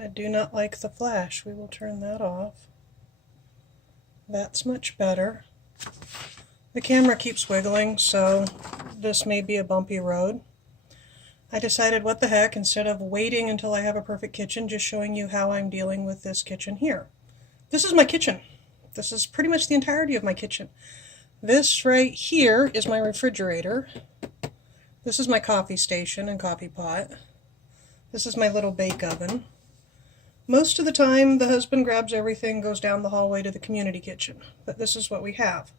I do not like the flash. We will turn that off. That's much better. The camera keeps wiggling, so this may be a bumpy road. I decided, what the heck, instead of waiting until I have a perfect kitchen, just showing you how I'm dealing with this kitchen here. This is my kitchen. This is pretty much the entirety of my kitchen. This right here is my refrigerator. This is my coffee station and coffee pot. This is my little bake oven. Most of the time, the husband grabs everything, goes down the hallway to the community kitchen. But this is what we have.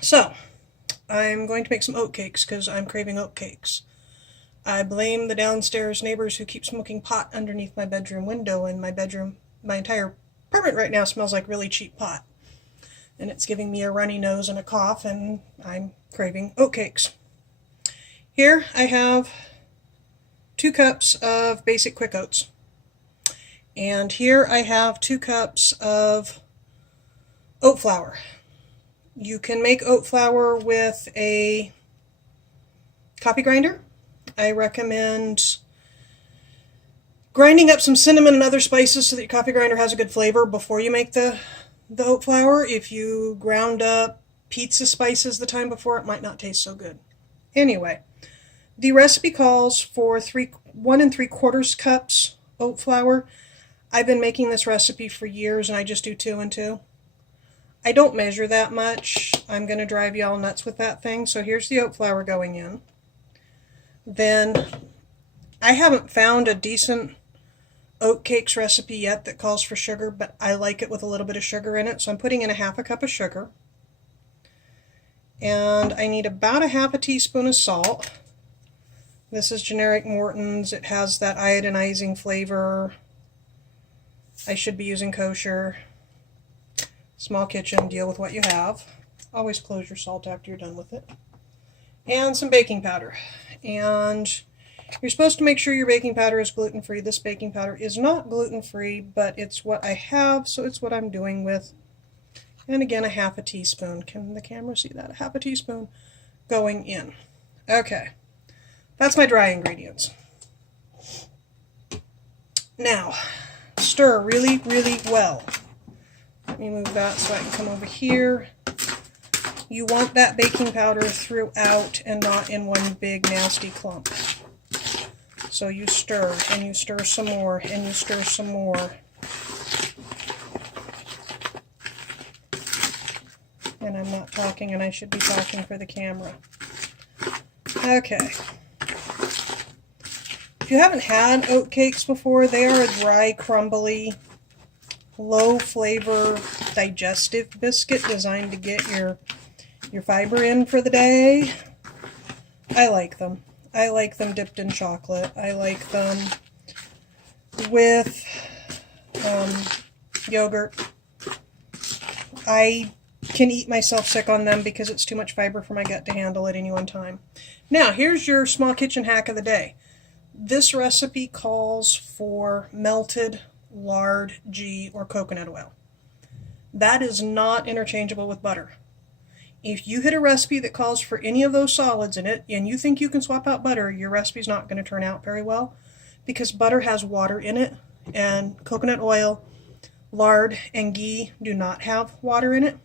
So, I'm going to make some oat cakes because I'm craving oat cakes. I blame the downstairs neighbors who keep smoking pot underneath my bedroom window, and my entire apartment right now smells like really cheap pot. And it's giving me a runny nose and a cough, and I'm craving oat cakes. Here I have 2 cups of basic quick oats. And here I have 2 cups of oat flour. You can make oat flour with a coffee grinder. I recommend grinding up some cinnamon and other spices so that your coffee grinder has a good flavor before you make the oat flour. If you ground up pizza spices the time before, it might not taste so good. Anyway, the recipe calls for 1 3/4 cups oat flour. I've been making this recipe for years, and I just do 2 and 2. I don't measure that much. I'm going to drive you all nuts with that thing. So here's the oat flour going in. Then I haven't found a decent oat cakes recipe yet that calls for sugar, but I like it with a little bit of sugar in it. So I'm putting in a 1/2 cup of sugar. And I need about a 1/2 teaspoon of salt. This is generic Morton's. It has that iodinizing flavor. I should be using kosher. Small kitchen, deal with what you have. Always close your salt after you're done with it. And some baking powder. And you're supposed to make sure your baking powder is gluten-free. This baking powder is not gluten-free, but it's what I have, so it's what I'm doing with. And again, a 1/2 teaspoon. Can the camera see that? A 1/2 teaspoon going in. Okay, that's my dry ingredients. Now, stir really, really well. Let me move that so I can come over here. You want that baking powder throughout and not in one big nasty clump. So you stir, and you stir some more, and you stir some more. And I'm not talking, and I should be talking for the camera. Okay. If you haven't had oat cakes before, they are a dry, crumbly, low flavor, digestive biscuit designed to get your fiber in for the day. I like them. I like them dipped in chocolate. I like them with yogurt. I can eat myself sick on them because it's too much fiber for my gut to handle at any one time. Now, here's your small kitchen hack of the day. This recipe calls for melted lard, ghee, or coconut oil. That is not interchangeable with butter. If you hit a recipe that calls for any of those solids in it, and you think you can swap out butter, your recipe's not going to turn out very well, because butter has water in it, and coconut oil, lard, and ghee do not have water in it.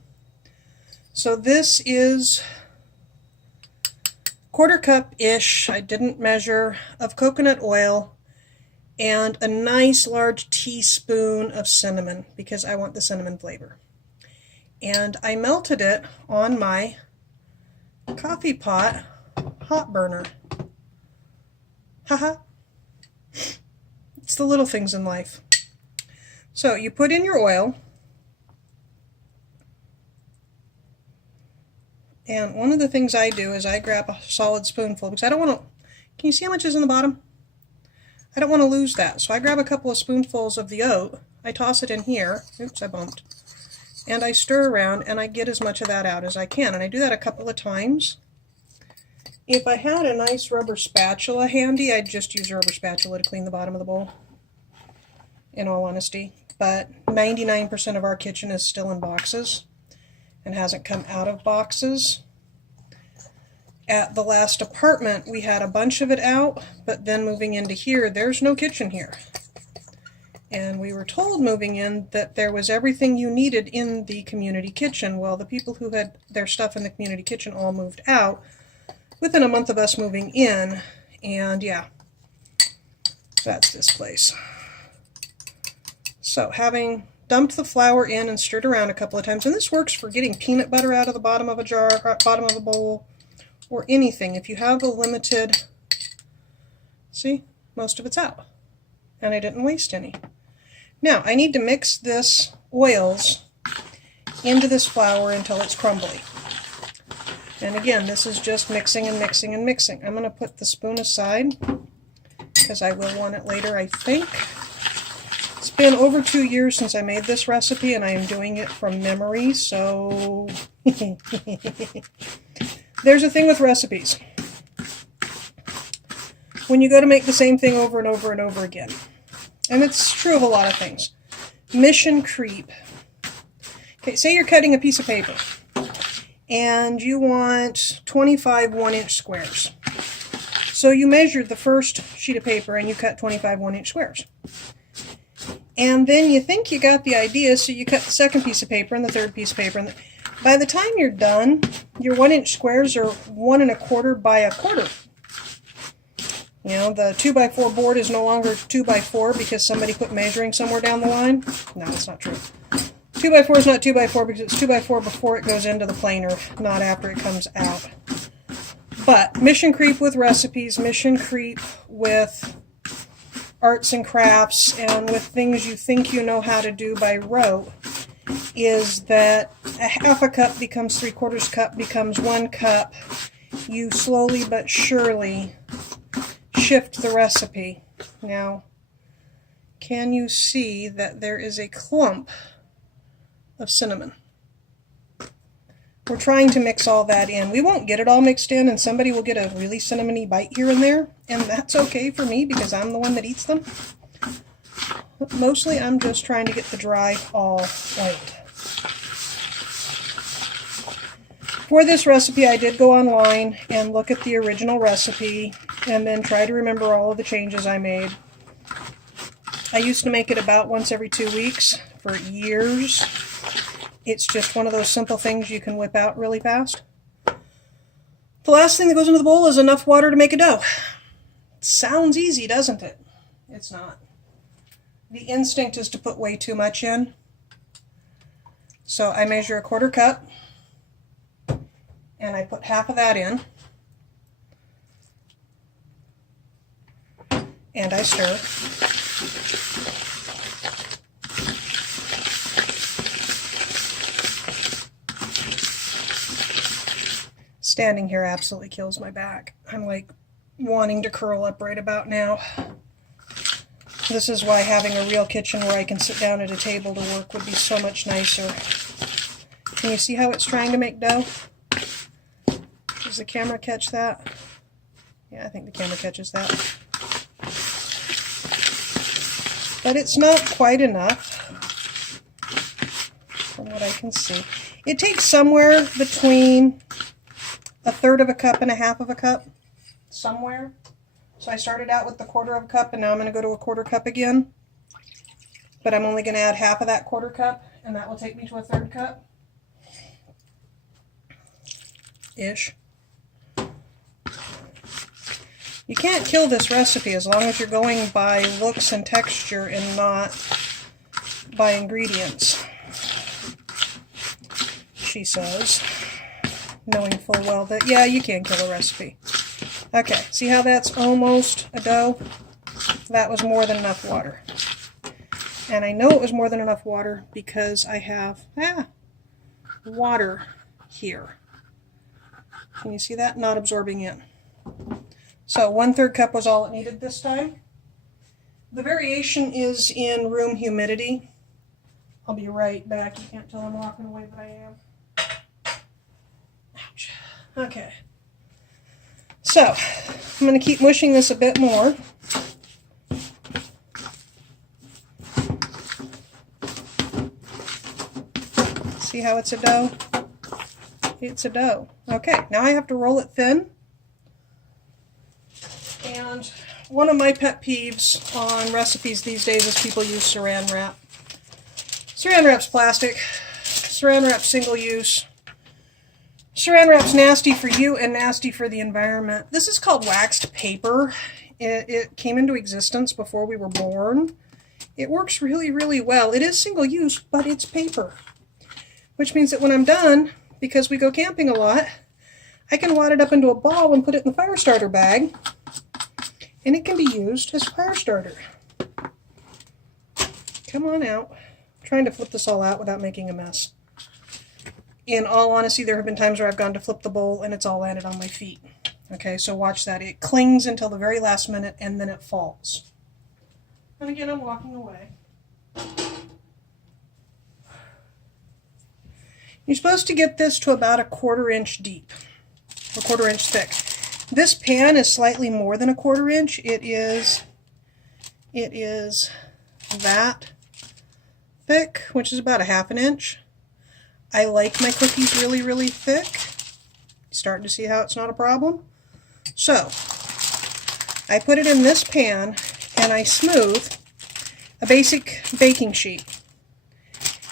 So this is 1/4 cup-ish, I didn't measure, of coconut oil, and a nice large teaspoon of cinnamon, because I want the cinnamon flavor. And I melted it on my coffee pot hot burner. Haha. It's the little things in life. So you put in your oil, and one of the things I do is I grab a solid spoonful, because I don't want to, can you see how much is in the bottom? I don't want to lose that. So I grab a couple of spoonfuls of the oat, I toss it in here, oops, I bumped, and I stir around, and I get as much of that out as I can, and I do that a couple of times. If I had a nice rubber spatula handy, I'd just use a rubber spatula to clean the bottom of the bowl, in all honesty. But 99% of our kitchen is still in boxes and hasn't come out of boxes. At the last apartment, we had a bunch of it out, but then moving into here, there's no kitchen here. And we were told moving in that there was everything you needed in the community kitchen. Well, the people who had their stuff in the community kitchen all moved out within a month of us moving in. And yeah, that's this place. So having dumped the flour in and stirred around a couple of times, and this works for getting peanut butter out of the bottom of a jar, bottom of a bowl, or anything. If you have a limited, see, most of it's out. And I didn't waste any. Now, I need to mix this oils into this flour until it's crumbly. And again, this is just mixing and mixing and mixing. I'm going to put the spoon aside because I will want it later, I think. It's been over 2 years since I made this recipe, and I am doing it from memory, so there's a thing with recipes. When you go to make the same thing over and over and over again, and it's true of a lot of things. Mission creep. Okay, say you're cutting a piece of paper and you want 25 1-inch squares. So you measured the first sheet of paper and you cut 25 1-inch squares. And then you think you got the idea, so you cut the second piece of paper and the third piece of paper. And by the time you're done, your 1-inch squares are 1 1/4 by 1/4. You know, the 2x4 board is no longer 2x4 because somebody quit measuring somewhere down the line. No, that's not true. 2x4 is not 2x4 because it's 2x4 before it goes into the planer, not after it comes out. But mission creep with recipes, mission creep with arts and crafts, and with things you think you know how to do by rote, is that a half a cup becomes 3/4 cup becomes 1 cup. You slowly but surely shift the recipe. Now, can you see that there is a clump of cinnamon? We're trying to mix all that in. We won't get it all mixed in, and somebody will get a really cinnamony bite here and there, and that's okay for me because I'm the one that eats them. But mostly I'm just trying to get the dry all right. For this recipe, I did go online and look at the original recipe and then try to remember all of the changes I made. I used to make it about once every 2 weeks for years. It's just one of those simple things you can whip out really fast. The last thing that goes into the bowl is enough water to make a dough. Sounds easy, doesn't it? It's not. The instinct is to put way too much in. So I measure 1/4 cup. And I put half of that in, and I stir. Standing here absolutely kills my back. I'm like wanting to curl up right about now. This is why having a real kitchen where I can sit down at a table to work would be so much nicer. Can you see how it's trying to make dough? Does the camera catch that? Yeah, I think the camera catches that. But it's not quite enough, from what I can see. It takes somewhere between 1/3 cup and 1/2 cup, somewhere. So I started out with the 1/4 cup, and now I'm going to go to 1/4 cup again. But I'm only going to add half of that 1/4 cup, and that will take me to 1/3 cup. Ish. You can't kill this recipe as long as you're going by looks and texture and not by ingredients, she says, knowing full well that, yeah, you can kill a recipe. Okay, see how that's almost a dough? That was more than enough water. And I know it was more than enough water because I have water here. Can you see that? Not absorbing in. So 1/3 cup was all it needed this time. The variation is in room humidity. I'll be right back. You can't tell I'm walking away, but I am. Ouch. Okay. So, I'm going to keep mushing this a bit more. See how it's a dough? It's a dough. Okay, now I have to roll it thin. And One of my pet peeves on recipes these days is people use saran wrap. Saran wrap's plastic. Saran wrap's single use. Saran wrap's nasty for you and nasty for the environment. This is called waxed paper. It came into existence before we were born. It works really, really well. It is single use, but it's paper. Which means that when I'm done, because we go camping a lot, I can wad it up into a ball and put it in the fire starter bag. And it can be used as a fire starter. Come on out. I'm trying to flip this all out without making a mess. In all honesty, there have been times where I've gone to flip the bowl and it's all landed on my feet. Okay, so watch that. It clings until the very last minute and then it falls. And again, I'm walking away. You're supposed to get this to about a 1/4 inch deep, a 1/4 inch thick. This pan is slightly more than a 1/4 inch. It is that thick, which is about a 1/2 inch. I like my cookies really, really thick. Starting to see how it's not a problem? So, I put it in this pan and I smooth a basic baking sheet.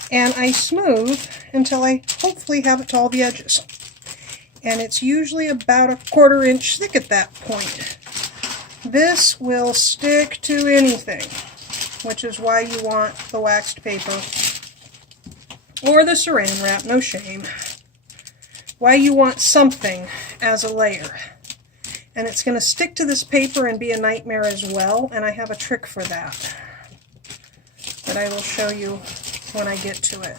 And I smooth until I hopefully have it to all the edges. And it's usually about a 1/4 inch thick at that point. This will stick to anything, which is why you want the waxed paper or the saran wrap, no shame. Why you want something as a layer. And it's going to stick to this paper and be a nightmare as well, and I have a trick for that I will show you when I get to it.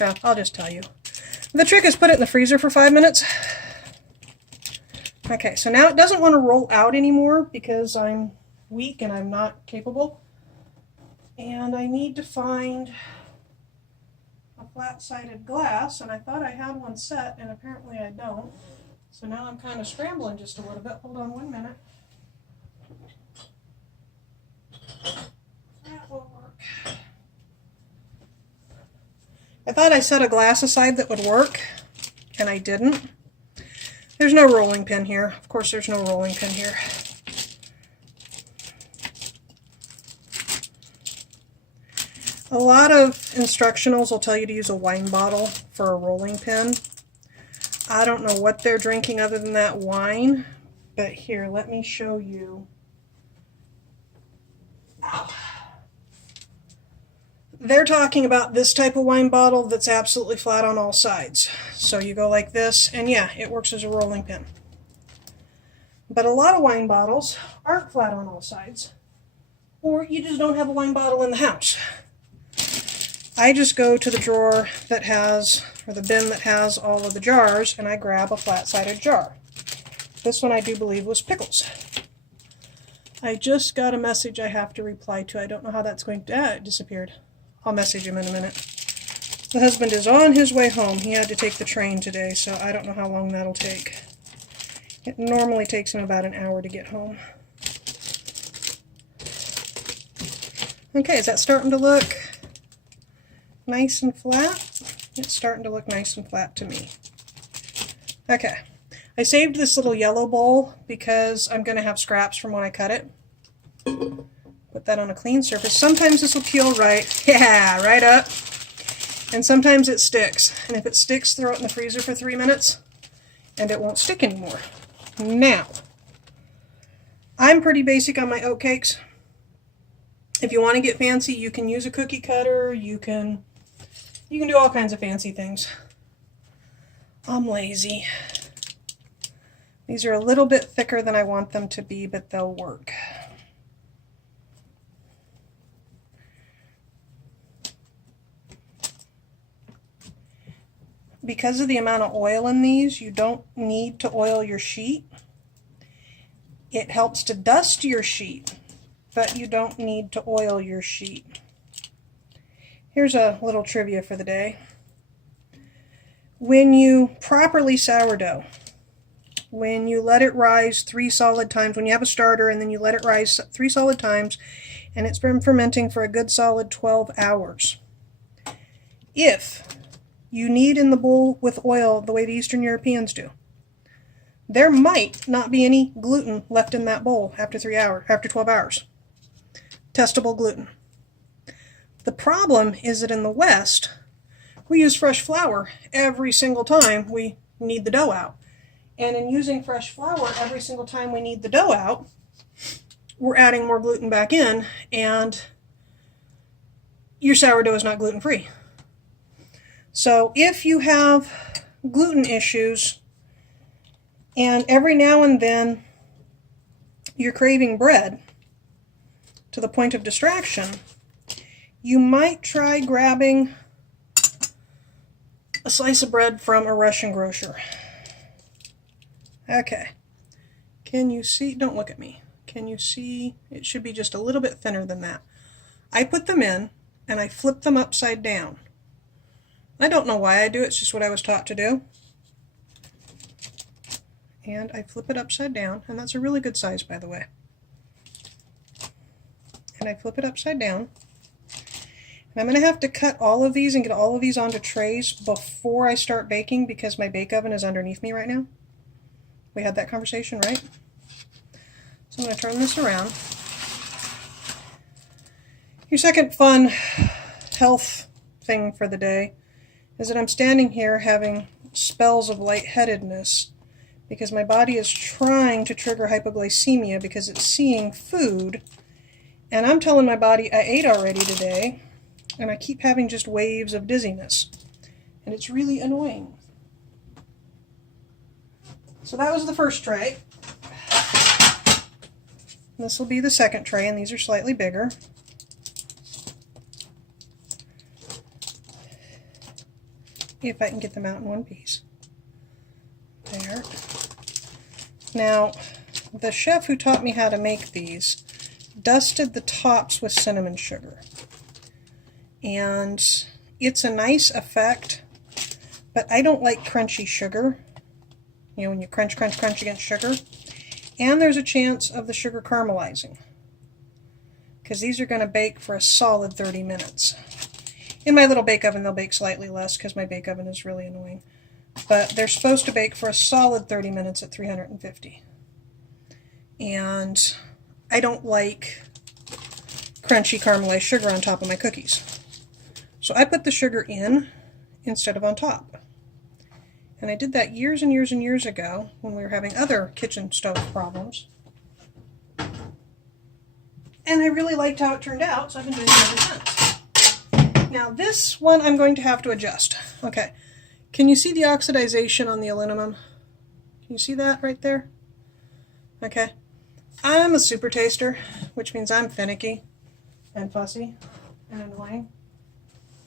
Well, I'll just tell you. The trick is put it in the freezer for 5 minutes. Okay, so now it doesn't want to roll out anymore because I'm weak and I'm not capable. And I need to find a flat-sided glass, and I thought I had one set, and apparently I don't. So now I'm kind of scrambling just a little bit. Hold on 1 minute. That will work. I thought I set a glass aside that would work, and I didn't. There's no rolling pin here. Of course, there's no rolling pin here. A lot of instructionals will tell you to use a wine bottle for a rolling pin. I don't know what they're drinking other than that wine, but here, let me show you. They're talking about this type of wine bottle that's absolutely flat on all sides. So you go like this, and yeah, it works as a rolling pin. But a lot of wine bottles aren't flat on all sides, or you just don't have a wine bottle in the house. I just go to the drawer that has, or the bin that has all of the jars, and I grab a flat-sided jar. This one I do believe was pickles. I just got a message I have to reply to. I don't know how that's going to... it disappeared. I'll message him in a minute. The husband is on his way home. He had to take the train today, so I don't know how long that'll take. It normally takes him about an hour to get home. Okay, is that starting to look nice and flat? It's starting to look nice and flat to me. Okay, I saved this little yellow bowl because I'm going to have scraps from when I cut it. Put that on a clean surface. Sometimes this will peel right. Yeah, right up. And sometimes it sticks. And if it sticks, throw it in the freezer for 3 minutes and it won't stick anymore. Now, I'm pretty basic on my oat cakes. If you want to get fancy, you can use a cookie cutter. You can do all kinds of fancy things. I'm lazy. These are a little bit thicker than I want them to be, but they'll work. Because of the amount of oil in these, you don't need to oil your sheet. It helps to dust your sheet, but you don't need to oil your sheet. Here's a little trivia for the day. When you properly sourdough, when you let it rise 3 solid times, when you have a starter and then you let it rise 3 solid times, and it's been fermenting for a good solid 12 hours. If you knead in the bowl with oil the way the Eastern Europeans do, there might not be any gluten left in that bowl after 12 hours. Testable gluten. The problem is that in the West, we use fresh flour every single time we knead the dough out. And in using fresh flour every single time we knead the dough out, we're adding more gluten back in, and your sourdough is not gluten-free. So if you have gluten issues, and every now and then you're craving bread to the point of distraction, you might try grabbing a slice of bread from a Russian grocer. Okay. Can you see? Don't look at me. Can you see? It should be just a little bit thinner than that. I put them in and I flip them upside down. I don't know why I do it. It's just what I was taught to do. And I flip it upside down, and that's a really good size, by the way. And I flip it upside down. And I'm going to have to cut all of these and get all of these onto trays before I start baking because my bake oven is underneath me right now. We had that conversation, right? So I'm going to turn this around. Your second fun health thing for the day is that I'm standing here having spells of lightheadedness because my body is trying to trigger hypoglycemia because it's seeing food, and I'm telling my body I ate already today, and I keep having just waves of dizziness, and it's really annoying. So that was the first tray. This will be the second tray, and these are slightly bigger. If I can get them out in one piece. There. Now, the chef who taught me how to make these dusted the tops with cinnamon sugar. And it's a nice effect, but I don't like crunchy sugar. You know, when you crunch, crunch, crunch against sugar. And there's a chance of the sugar caramelizing, because these are going to bake for a solid 30 minutes. In my little bake oven, they'll bake slightly less because my bake oven is really annoying. But they're supposed to bake for a solid 30 minutes at 350. And I don't like crunchy caramelized sugar on top of my cookies. So I put the sugar in instead of on top. And I did that years and years and years ago when we were having other kitchen stove problems. And I really liked how it turned out, so I've been doing it ever since. Now this one I'm going to have to adjust. Okay, can you see the oxidization on the aluminum? Can you see that right there? Okay, I'm a super taster, which means I'm finicky and fussy and annoying.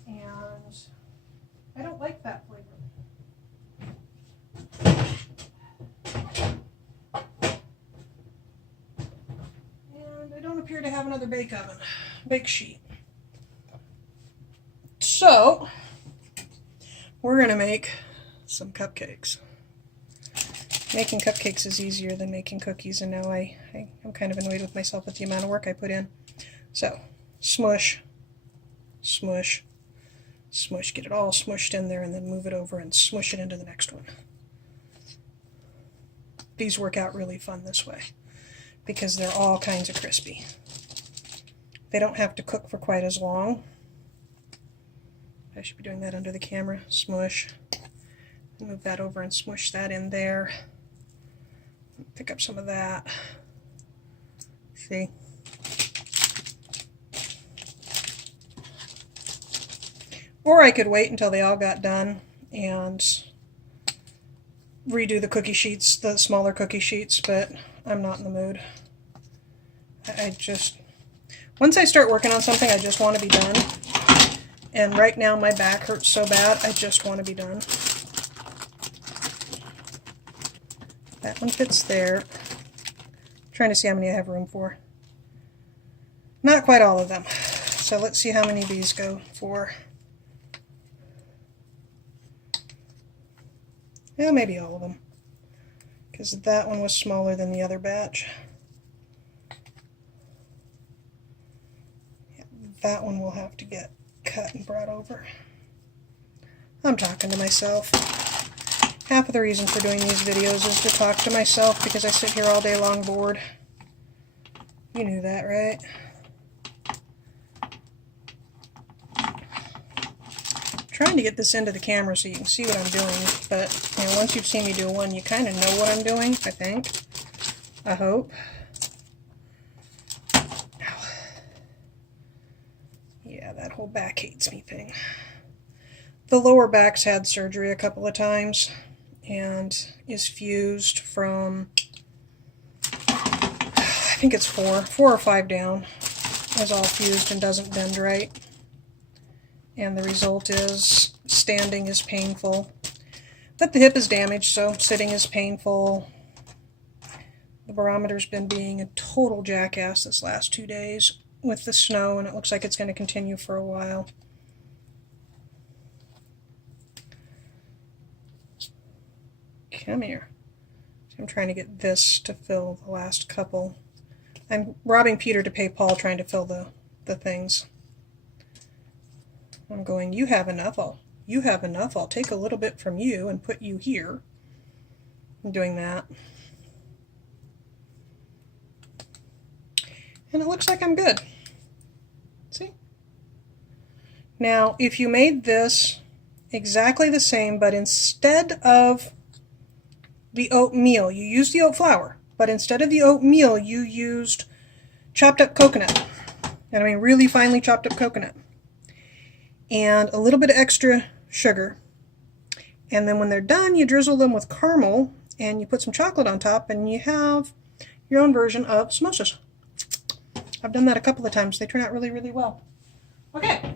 And I don't like that flavor. And I don't appear to have another bake sheet. So, we're going to make some cupcakes. Making cupcakes is easier than making cookies, and now I'm kind of annoyed with myself with the amount of work I put in. So, smush, smush, smush, get it all smushed in there, and then move it over and smush it into the next one. These work out really fun this way because they're all kinds of crispy. They don't have to cook for quite as long. I should be doing that under the camera. Smush. Move that over and smush that in there. Pick up some of that. See? Or I could wait until they all got done and redo the cookie sheets, the smaller cookie sheets, but I'm not in the mood. Once I start working on something, I just want to be done. And right now my back hurts so bad, I just want to be done. That one fits there. I'm trying to see how many I have room for. Not quite all of them. So let's see how many of these go for. Yeah, maybe all of them. Because that one was smaller than the other batch. Yeah, that one will have to get cut and brought over. I'm talking to myself. Half of the reason for doing these videos is to talk to myself because I sit here all day long bored. You knew that, right? I'm trying to get this into the camera so you can see what I'm doing, but you know, once you've seen me do one, you kind of know what I'm doing, I think. I hope. Yeah, that whole back hates me thing. The lower back's had surgery a couple of times and is fused from, I think it's four or five down, is all fused and doesn't bend right. And the result is standing is painful. But the hip is damaged, so sitting is painful. The barometer's been being a total jackass this last 2 days with the snow, and it looks like it's going to continue for a while. Come here. I'm trying to get this to fill the last couple. I'm robbing Peter to pay Paul, trying to fill the things. I'm going, you have enough, I'll take a little bit from you and put you here. I'm doing that. And it looks like I'm good. See? Now, if you made this exactly the same, but instead of the oatmeal, you used the oat flour, but instead of the oatmeal, you used chopped up coconut. And I mean really finely chopped up coconut. And a little bit of extra sugar. And then when they're done, you drizzle them with caramel, and you put some chocolate on top, and you have your own version of samosas. I've done that a couple of times. They turn out really, really well. Okay,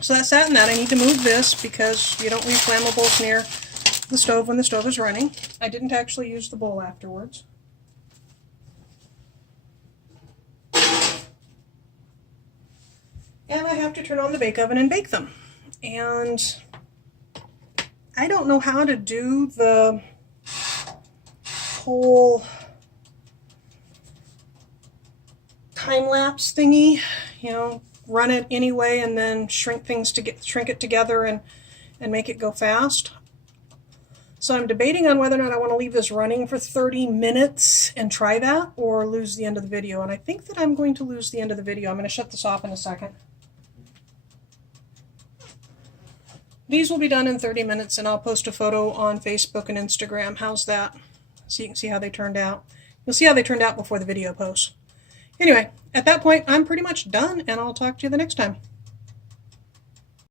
so that's that and that. I need to move this because you don't leave flammables near the stove when the stove is running. I didn't actually use the bowl afterwards. And I have to turn on the bake oven and bake them. And I don't know how to do the whole time-lapse thingy, you know, run it anyway and then shrink it together and make it go fast. So I'm debating on whether or not I want to leave this running for 30 minutes and try that, or lose the end of the video. And I think that I'm going to lose the end of the video. I'm going to shut this off in a second. These will be done in 30 minutes, and I'll post a photo on Facebook and Instagram. How's that? So you can see how they turned out. You'll see how they turned out before the video posts. Anyway, at that point, I'm pretty much done, and I'll talk to you the next time.